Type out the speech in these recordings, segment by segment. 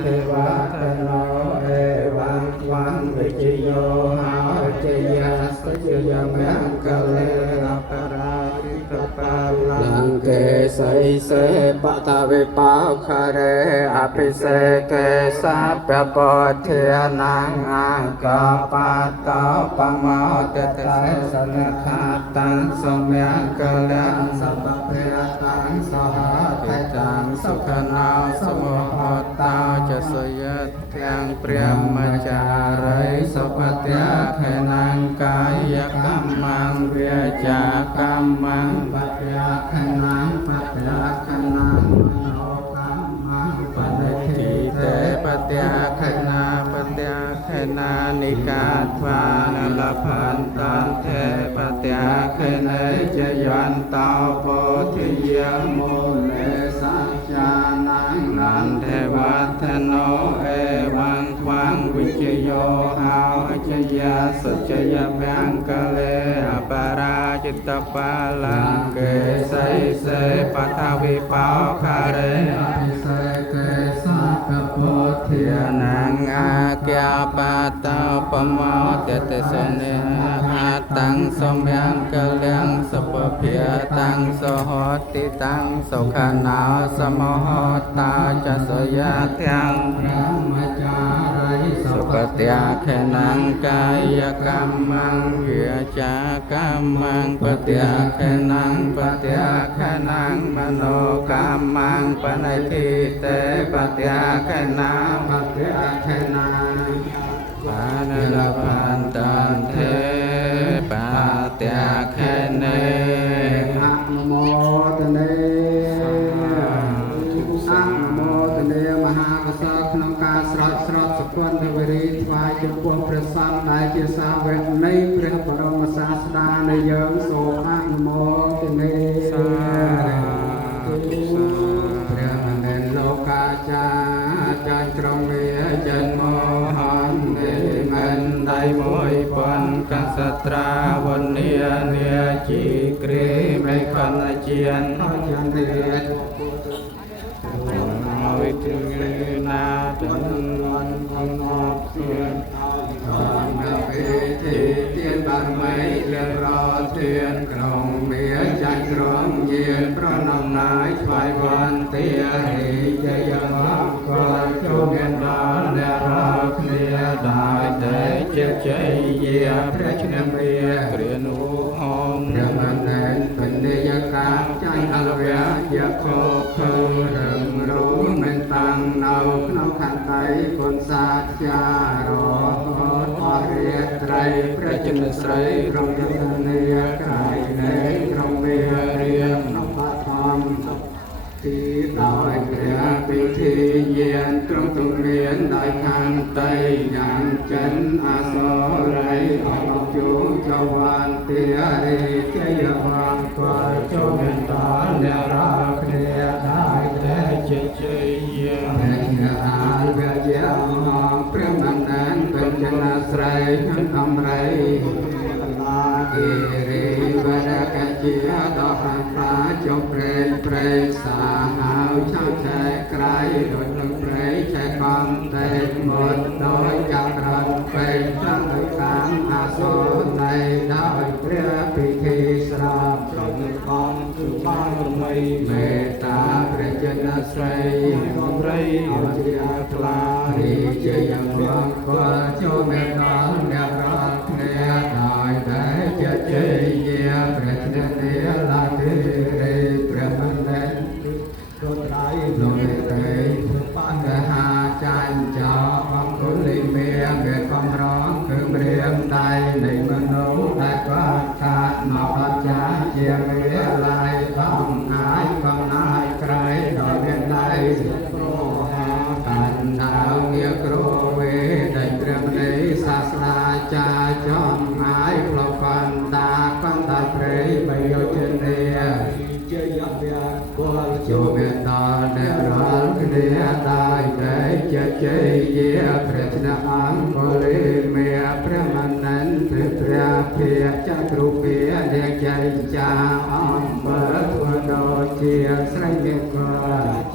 เทวะตโนเอวังวังวิจโยหาเจยัสจยเมงกะเลนะปราริตปาลังเกไสเสปะทะวิปาคาเรอภิเสเกสัพพะปะเทนังอังกาปัตตาปะมาเตเตสนะขาตังสมยังกะลังสัพเพตังสหะตังสุขนาสมุหตาจะสยะยังเปรียมจาริสัพพะเตขนังกายกัมมังเวียจากัมมังปัจจาขนังปัจจาขนังมโนกัมมังปฏิทิเตปัจจาขณาปัจจาขณานิกาทวานลพันตันเทปัจจาขณะจยันตาโพธิยมุเลสัจจานังนันเทวัฒโนเอวังควังวิจโยหาจยาสัจยแมงกะเลอปาราจิตตปาลังเกไสเสปทาวิปาคาเรอภิเสเกสัพพะโพธินังอาเกยปาตาปะมะเตเตสเนหะตังสมยังกะเลงสัพเพตังสหติตังสุขนาสมหตาจะสยะทังพระมจาริสุปฏิอาขนังกายกัมมังเวียจากัมมังปฏิอาขนังปฏิอาขนังมโนกัมมังปณิทิเตปฏิอาขนังปฏิอาขนังปานลพันตันเทปฏิอาขเนนะโมตเนสัมโมตเนมหากษัตริย์ក្នុងការស្រោចស្រពសកលវិរីថ្វាយចំពោះព្រះសង្ឃដែលជាសាវកនៃព្រះបរមសាស្តានៃយើងសូមអនុមោទនាសាធុព្រះមណ្ឌលលោកាចាចាញ់ក្រុងវាចិនមហននិមិនដៃមួយប៉ុនកសត្រាវនីនាជីគ្រីមេខនជានចន្ទិវិទ្យានាតនធម្មព្រៀនធម្មវិធីទានបារមីលរទានក្រុងមានចាញ់ក្រុងយានប្រណំណាយថ្វាយវន្ទារីជយអង្គចូលមានដល់អ្នករាល់គ្នាដោយតែជាជ័យយាព្រះឈ្នះវាគ្រានុហងព្រះមណ្ឌលពិនិយកាចាញ់អលវៈយកខោខើរឹងរូនមិនតាំងនៅក្នុងខន្តីគុណសាចារោអរិយត្រីព្រះជន្មស្រីរំលឹកនាកាយនៃក្រុងវារៀងក្នុងបឋមទីដោយព្រះពិធីយានត្រង់ទំមានដោយខន្តីញ៉ាំចិនអសរិយអរជូចវន្ទារីជយវង្គលចូលមានដល់អ្នករាល់គ្នាដោយតែជាជ័យយាអាវៈយាព្រះមណ្ឌលពេញចនាស្រ័យក្នុងអំរៃឡាគិរិវរកជាដល់ប្រាចុប្រេនប្រេសាហៅឆៅឆែក្រៃដោយនឹងប្រេឆែកំតែមុតដោយកាប់រំពេញតាមដោយតាមអាសូរនៃដោយព្រះពិធីស្រោបក្នុងកំគឺបានរមីមេត្តាព្រះចន្ទស្រីកំរៃអរិយថ្លារីជយអង្គចូលមេត្តាអ្នករាល់គ្នាដោយតែជាជ័យយាព្រះឈ្នះនាឡាទេរីព្រះមណ្ឌលដូចដៃលោកទេបញ្ហាចាញ់ចោអង្គុលិមេមេកំរងគឺរៀងដៃនៃមនុស្សដែលបានកាត់មកអច្ចាជាមេឡាយកំណាយកំណាយក្រៃដល់មានដៃព្រោះហាកាន់ដៅងារគ្រូវេដែលព្រះមនីសាស្ត្រាចារ្យចំងាយផ្លុកកន្តាកំតាព្រៃបយោជនាជយវៈគុលចូលមានដល់អ្នករាល់គ្នាដោយតែជាជ័យយាព្រះឈ្នះអង្គលេមេព្រះមណ្ឌលព្រះភិយចគ្រូភិយអ្នកចៃចាអំបើធ្វើដូចជាស្រីមេក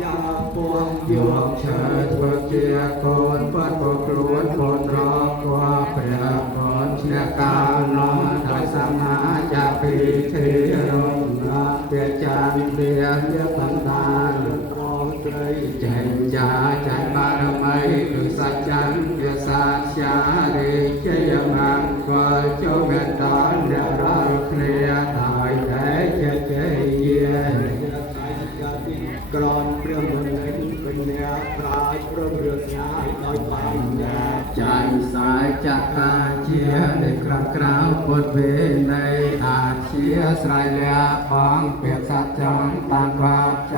ចាពួងយកឈើធ្វើ ជាកូនបាត់ក៏ខ្លួនខ្លួនរកว่าព្រះកូនជាកាលនោះដោយសម្មាចាពីធីរងណាព្រះចានវាជាបណ្ដាលត្រង់ត្រីចេញចាចាបារមីគឺសច្ចានវាសាជារិជយមង្គលចូលមេត្តាអ្នករាល់គ្នាដោយតែជាជ័យក្រនព្រះមន្ត្រីបញ្ញាប្រាជ្ញព្រមរឿងស្នាដោយបញ្ញាចាញ់សាយចក្រាជានៃក្រំក្រៅពុទ្ធវេនៃអាជាស្រ័យលះផងពាក្យសត្យចំបានក្បាត់ใจ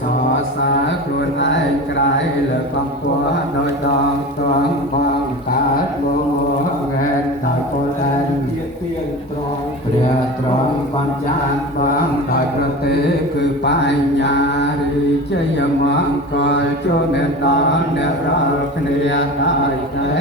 សរសើរខ្លួនឯងក្រៃលើកំពស់ដោយដងទងបងកើតមកងែនដោយពលដែនជាទៀងត្រង់ព្រះត្រង់បញ្ចានបងដោយប្រទេគឺបញ្ញារីជ័យមង្គលចូលអ្នកដល់អ្នករាល់គ្នាដោយតែ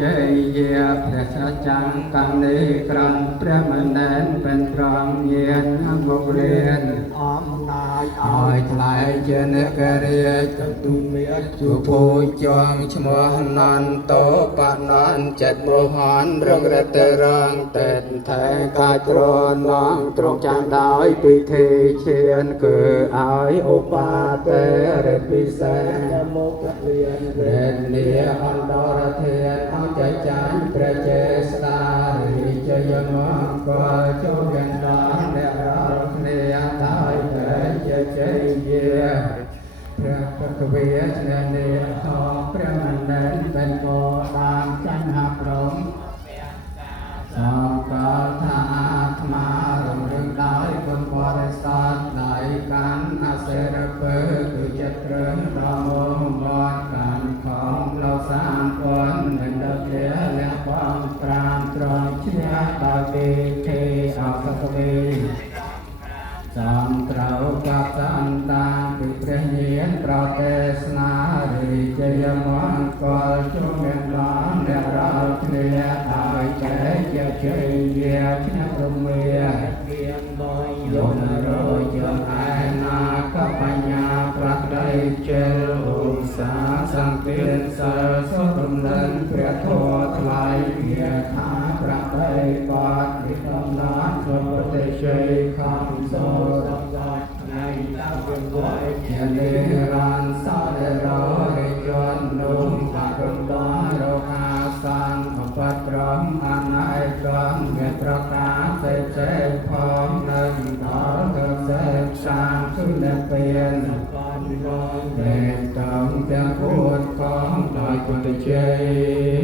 ជ័យយាព្រះសច្ចាកម្មនេះក្រំព្រះមនេនเป็นត្រង់ញាណមករៀនអំណាចឲ្យថ្លៃជាអ្នកករាជទូមានជួពូជងឈ្មោះនន្តោបណន្តចិត្តមោហនរងរតរងតែនថែកាយត្រនងទ្រង់ចាំដោយពិធីឈានគឺឲ្យឧបាទេរិពិសេសមកលៀនព្រះនាអន្តរធានអចចាញ់ព្រះចេស្តារីជយមង្គលចូលយ៉ាងដល់អ្នករាល់គ្នាដោយតែជាជ័យយាព្រះពកវេជ្ននេខព្រះមណ្ឌលเป็นโกតាមចន្ទហព្រមសំកលថាអាត្មារំលឹកដោយគុណបរិស័ទដោយកាន់អសេរពើគឺចិត្តត្រឹមដល់មកបនកាន់ของเรา3คนមិនដល់ព្រះលះបង5ត្រង់ឈ្នះដល់ទេទេអកកវេសំត្រូវกับសន្តានគឺព្រះញាណប្រទេសនារីជ័យមង្គលចូលមានដល់អ្នករាល់គ្នាដោយចេះជាជ័យយាឈ្នះព្រមាមានដោយយនរយនឯណាកបញ្ញាប្រតិជិលឧស្សាសង្កេតសើសុរំលឹងព្រះធម៌ថ្លៃវាថាប្រតិបត្តិវិកំណាត់សុពតិជ័យខំសូរថ្ងៃតាមវិញជានិរន្តរ៍សរររិយននុំបារំដល់រកាសានអបត្រមអនាយកំមេត្រកាសេចេផងនឹងដល់កសេសាមសុនពៀនបានវងតែតំទាំងពួតកងដោយគុណជ័យ